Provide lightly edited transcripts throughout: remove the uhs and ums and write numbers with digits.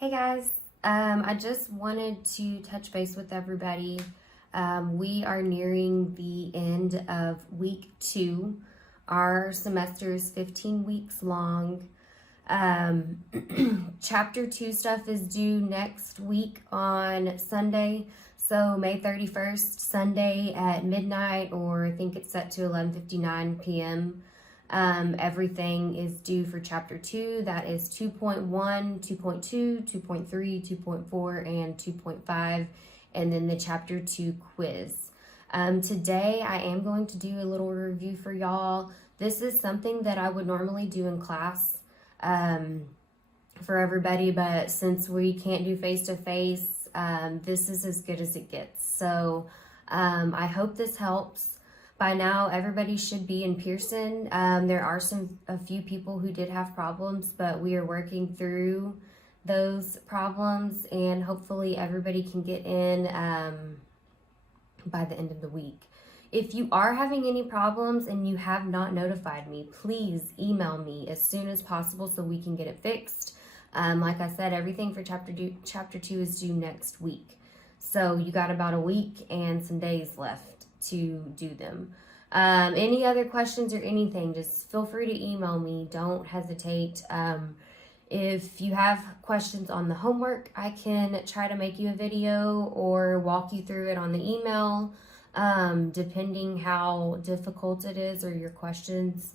Hey guys, I just wanted to touch base with everybody. We are nearing the end of week 2. Our semester is 15 weeks long. Chapter 2 stuff is due next week on Sunday. So May 31st, Sunday at midnight, or I think it's set to 11:59 p.m. Everything is due for chapter 2. That is 2.1, 2.2, 2.3, 2.4, and 2.5. And then the chapter 2 quiz. Today I am going to do a little review for y'all. This is something that I would normally do in class for everybody, but since we can't do face-to-face, this is as good as it gets. So I hope this helps. By now, everybody should be in Pearson. There are a few people who did have problems, but we are working through those problems, and hopefully everybody can get in by the end of the week. If you are having any problems and you have not notified me, please email me as soon as possible so we can get it fixed. Like I said, everything for chapter 2 is due next week. So you got about a week and some days left to do them. Any other questions or anything, just feel free to email me. Don't hesitate. If you have questions on the homework, I can try to make you a video or walk you through it on the email, depending how difficult it is or your questions.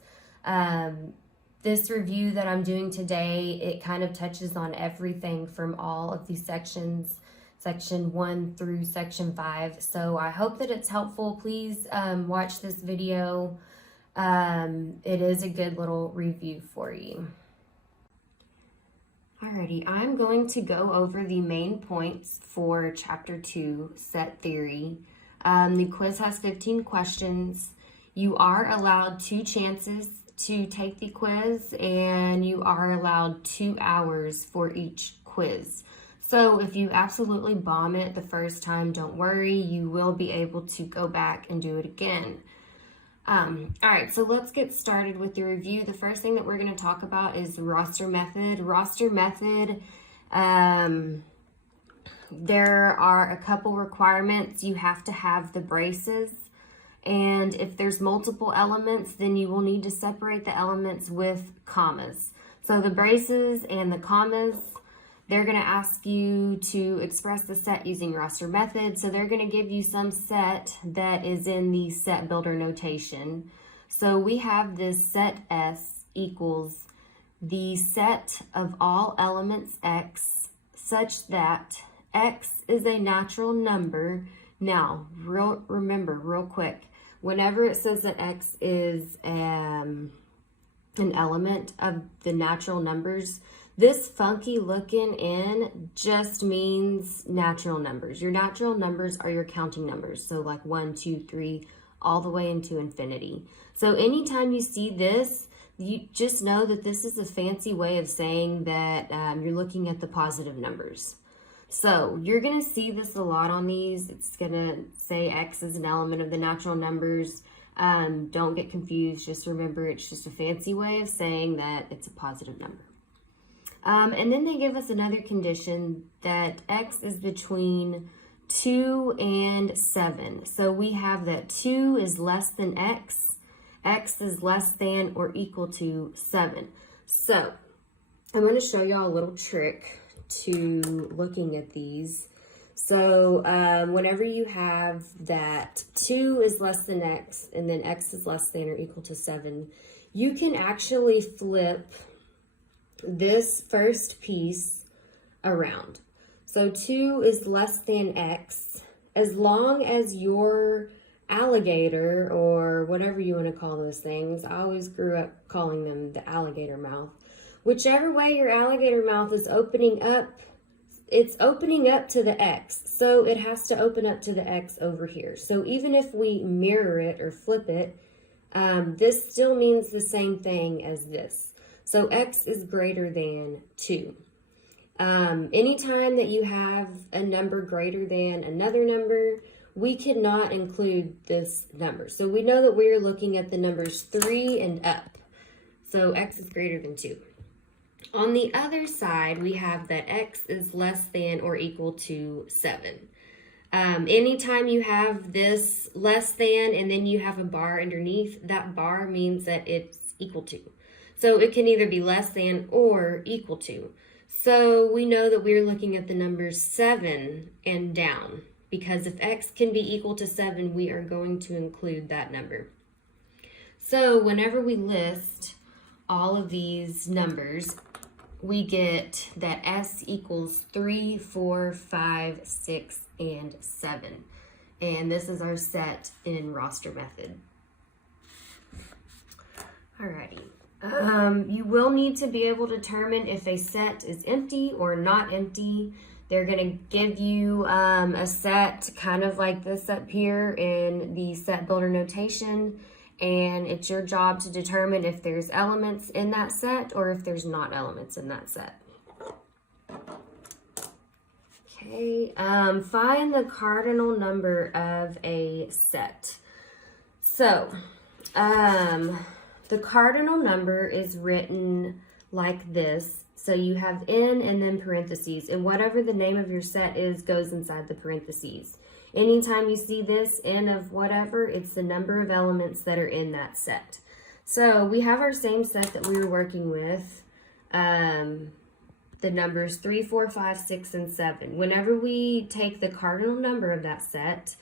This review that I'm doing today, it kind of touches on everything from all of these sections, section 1 through section 5. So I hope that it's helpful. Please watch this video. It is a good little review for you. Alrighty, I'm going to go over the main points for chapter 2, set theory. The quiz has 15 questions. You are allowed 2 chances to take the quiz, and you are allowed 2 hours for each quiz. So if you absolutely bomb it the first time, don't worry, you will be able to go back and do it again. All right, so let's get started with the review. The first thing that we're going to talk about is the roster method. Roster method, there are a couple requirements. You have to have the braces, and if there's multiple elements, then you will need to separate the elements with commas. So the braces and the commas, they're going to ask you to express the set using roster method. So they're going to give you some set that is in the set builder notation. So we have this set S equals the set of all elements X such that X is a natural number. Now, remember real quick, whenever it says that X is an element of the natural numbers, this funky looking N just means natural numbers. Your natural numbers are your counting numbers. So like 1, 2, 3, all the way into infinity. So anytime you see this, you just know that this is a fancy way of saying that you're looking at the positive numbers. So you're going to see this a lot on these. It's going to say X is an element of the natural numbers. Don't get confused. Just remember, it's just a fancy way of saying that it's a positive number. And then they give us another condition that X is between 2 and 7. So we have that 2 is less than X. X is less than or equal to 7. So I'm going to show y'all a little trick to looking at these. So whenever you have that 2 is less than X and then X is less than or equal to 7, you can actually flip this first piece around. So 2 is less than X. As long as your alligator, or whatever you want to call those things, I always grew up calling them the alligator mouth. Whichever way your alligator mouth is opening up, it's opening up to the X. So it has to open up to the X over here. So even if we mirror it or flip it, this still means the same thing as this. So X is greater than 2. Anytime that you have a number greater than another number, we cannot include this number. So we know that we're looking at the numbers 3 and up. So X is greater than 2. On the other side, we have that x is less than or equal to 7. Anytime you have this less than and then you have a bar underneath, that bar means that it's equal to. So it can either be less than or equal to. So we know that we're looking at the numbers 7 and down, because if x can be equal to 7, we are going to include that number. So whenever we list all of these numbers, we get that s equals 3, 4, 5, 6, and 7. And this is our set in roster method. Alrighty. You will need to be able to determine if a set is empty or not empty. They're going to give you a set kind of like this up here in the set builder notation. And it's your job to determine if there's elements in that set or if there's not elements in that set. Okay, find the cardinal number of a set. So, the cardinal number is written like this. So you have n and then parentheses, and whatever the name of your set is goes inside the parentheses. Anytime you see this n of whatever, it's the number of elements that are in that set. So we have our same set that we were working with, the numbers 3, 4, 5, 6, and 7. Whenever we take the cardinal number of that set,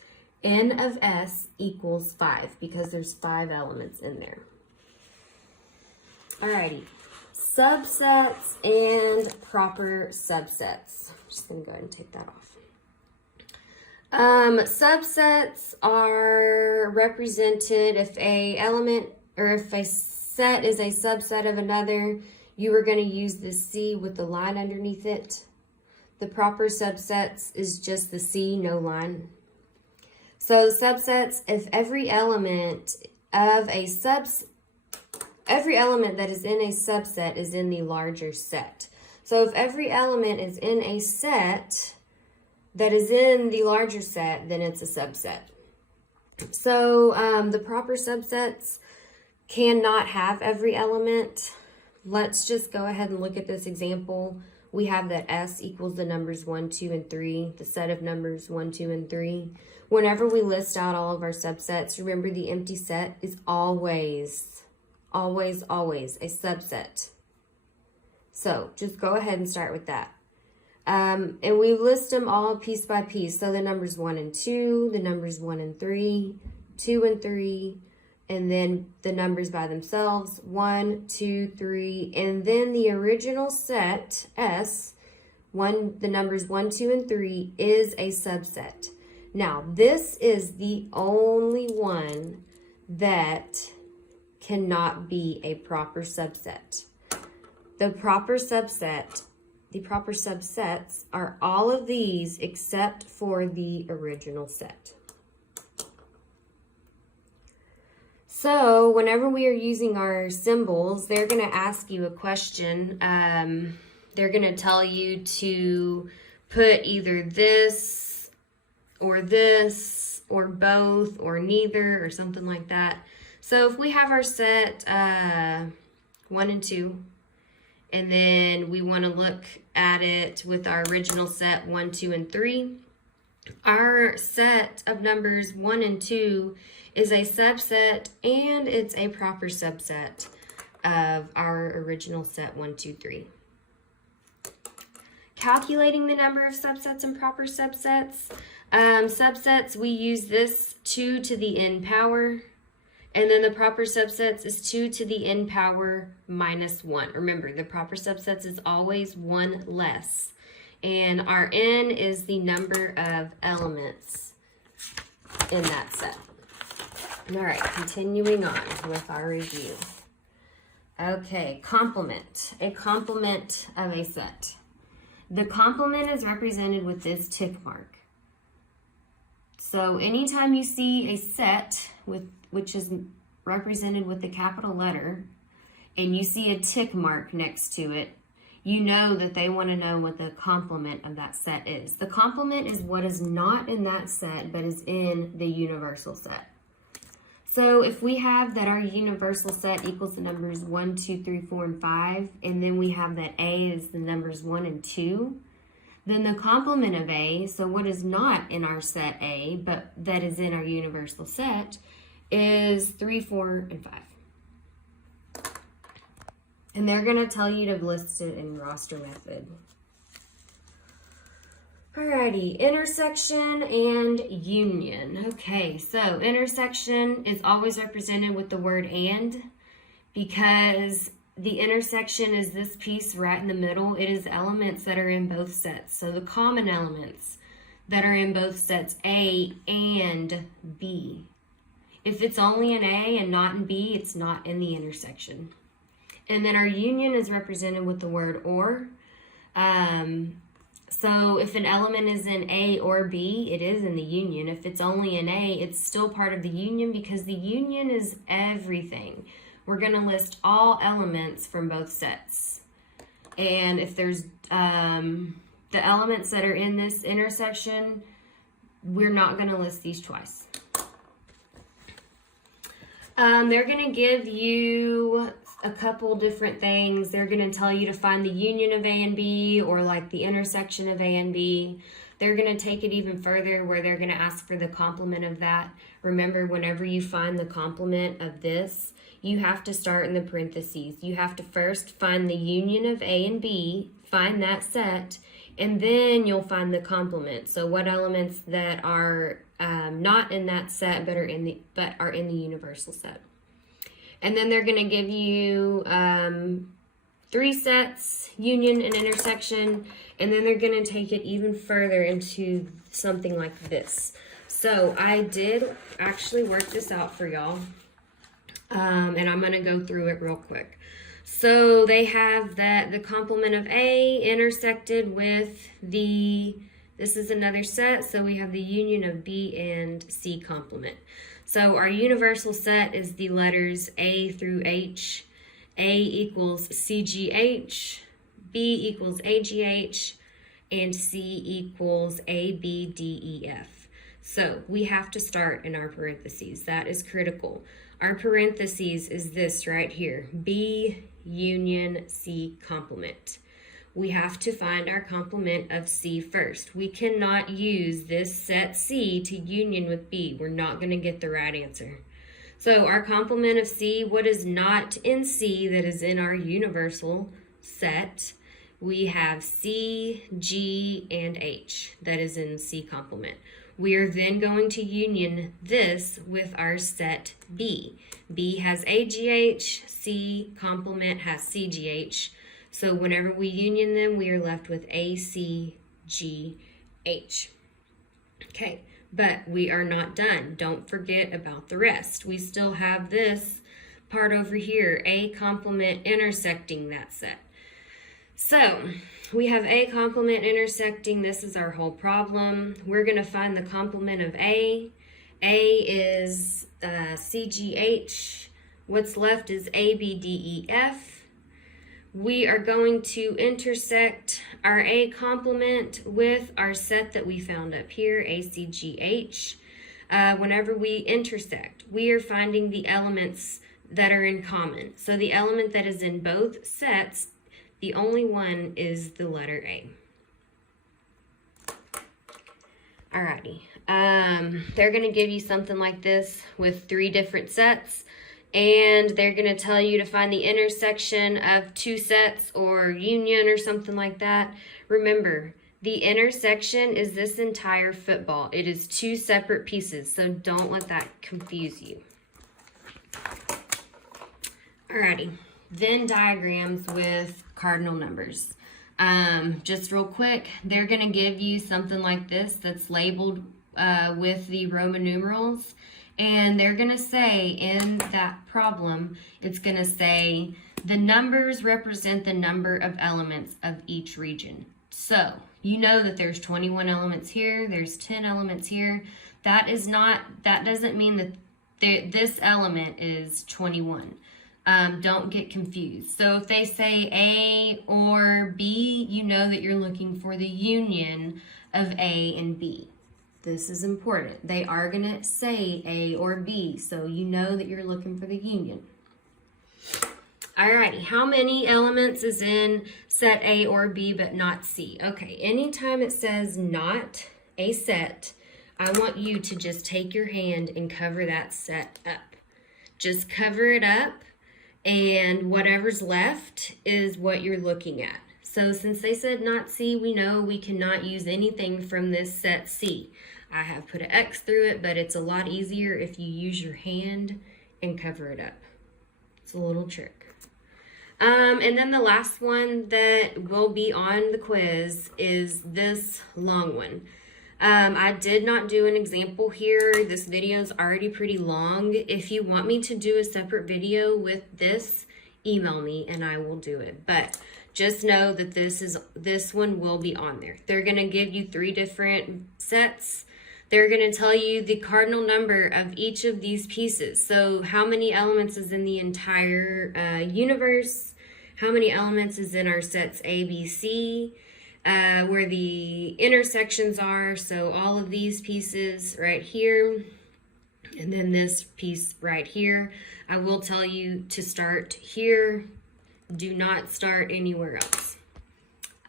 n of s equals 5 because there's 5 elements in there. Alrighty, subsets and proper subsets. I'm just going to go ahead and take that off. Subsets are represented if a element or if a set is a subset of another, you are going to use the C with the line underneath it. The proper subsets is just the C, no line. So subsets, if every element of a every element that is in a subset is in the larger set. So if every element is in a set that is in the larger set, then it's a subset. So the proper subsets cannot have every element. Let's just go ahead and look at this example. We have that S equals the numbers 1, 2, and 3, the set of numbers 1, 2, and 3. Whenever we list out all of our subsets, remember the empty set is always a subset. So just go ahead and start with that. And we list them all piece by piece. So the numbers 1 and 2, the numbers 1 and 3, 2 and 3, and then the numbers by themselves, 1, 2, 3, and then the original set, S, the numbers 1, 2, and 3 is a subset. Now, this is the only one that cannot be a proper subset. The proper subsets are all of these except for the original set. So whenever we are using our symbols, they're going to ask you a question. They're going to tell you to put either this or both or neither or something like that. So if we have our set 1 and 2, and then we want to look at it with our original set 1, 2, and 3, our set of numbers 1 and 2 is a subset, and it's a proper subset of our original set 1, 2, 3. Calculating the number of subsets and proper subsets. Subsets, we use this 2 to the n power, and then the proper subsets is 2 to the n power minus 1. Remember, the proper subsets is always 1 less. And our n is the number of elements in that set. All right, continuing on with our review. Okay, complement, a complement of a set. The complement is represented with this tick mark. So anytime you see a set which is represented with the capital letter, and you see a tick mark next to it, you know that they want to know what the complement of that set is. The complement is what is not in that set, but is in the universal set. So if we have that our universal set equals the numbers 1, 2, 3, 4, and 5, and then we have that A is the numbers 1 and 2, then the complement of A, so what is not in our set A, but that is in our universal set, is 3, 4, and 5. And they're going to tell you to list it in roster method. Alrighty, intersection and union. Okay, so intersection is always represented with the word and, because the intersection is this piece right in the middle. It is elements that are in both sets. So the common elements that are in both sets, A and B. If it's only in A and not in B, it's not in the intersection. And then our union is represented with the word or. So if an element is in A or B, it is in the union. If it's only in A, it's still part of the union because the union is everything. We're going to list all elements from both sets. And if there's the elements that are in this intersection, we're not going to list these twice. They're going to give you a couple different things. They're going to tell you to find the union of A and B, or like the intersection of A and B. They're going to take it even further where they're going to ask for the complement of that. Remember, whenever you find the complement of this, you have to start in the parentheses. You have to first find the union of A and B, find that set, and then you'll find the complement. So what elements that are not in that set but are in the universal set. And then they're going to give you 3 sets, union and intersection, and then they're going to take it even further into something like this. So I did actually work this out for y'all, and I'm going to go through it real quick. So they have that the complement of A intersected with this is another set, so we have the union of B and C complement. So our universal set is the letters A through H. A equals CGH, B equals AGH, and C equals ABDEF. So we have to start in our parentheses. That is critical. Our parentheses is this right here, B union C complement. We have to find our complement of C first. We cannot use this set C to union with B. We're not going to get the right answer. So our complement of C, what is not in C that is in our universal set, we have C, G, and H that is in C complement. We are then going to union this with our set B. B has AGH, C complement has CGH. So whenever we union them, we are left with ACGH. Okay, but we are not done. Don't forget about the rest. We still have this part over here, A complement intersecting that set. So we have A complement intersecting. This is our whole problem. We're going to find the complement of A. A is CGH. What's left is ABDEF. We are going to intersect our A complement with our set that we found up here, ACGH. Whenever we intersect, we are finding the elements that are in common. So the element that is in both sets, the only one is the letter A. Alrighty. They're going to give you something like this with 3 different sets. And they're going to tell you to find the intersection of 2 sets or union or something like that. Remember, the intersection is this entire football. It is 2 separate pieces, so don't let that confuse you. Alrighty, Venn diagrams with cardinal numbers. Just real quick, they're going to give you something like this that's labeled with the Roman numerals. And they're going to say in that problem, it's going to say the numbers represent the number of elements of each region. So you know that there's 21 elements here, there's 10 elements here. That doesn't mean that this element is 21. Don't get confused. So if they say A or B, you know that you're looking for the union of A and B. This is important. They are going to say A or B, so you know that you're looking for the union. Alrighty, how many elements is in set A or B but not C? Okay, anytime it says not a set, I want you to just take your hand and cover that set up. Just cover it up, and whatever's left is what you're looking at. So since they said not C, we know we cannot use anything from this set C. I have put an X through it, but it's a lot easier if you use your hand and cover it up. It's a little trick. And then the last one that will be on the quiz is this long one. I did not do an example here. This video is already pretty long. If you want me to do a separate video with this, email me and I will do it. But just know that this one will be on there. They're going to give you 3 different sets. They're going to tell you the cardinal number of each of these pieces. So how many elements is in the entire universe? How many elements is in our sets A, B, C? Where the intersections are. So all of these pieces right here. And then this piece right here. I will tell you to start here. Do not start anywhere else.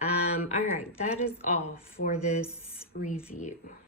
All right, that is all for this review.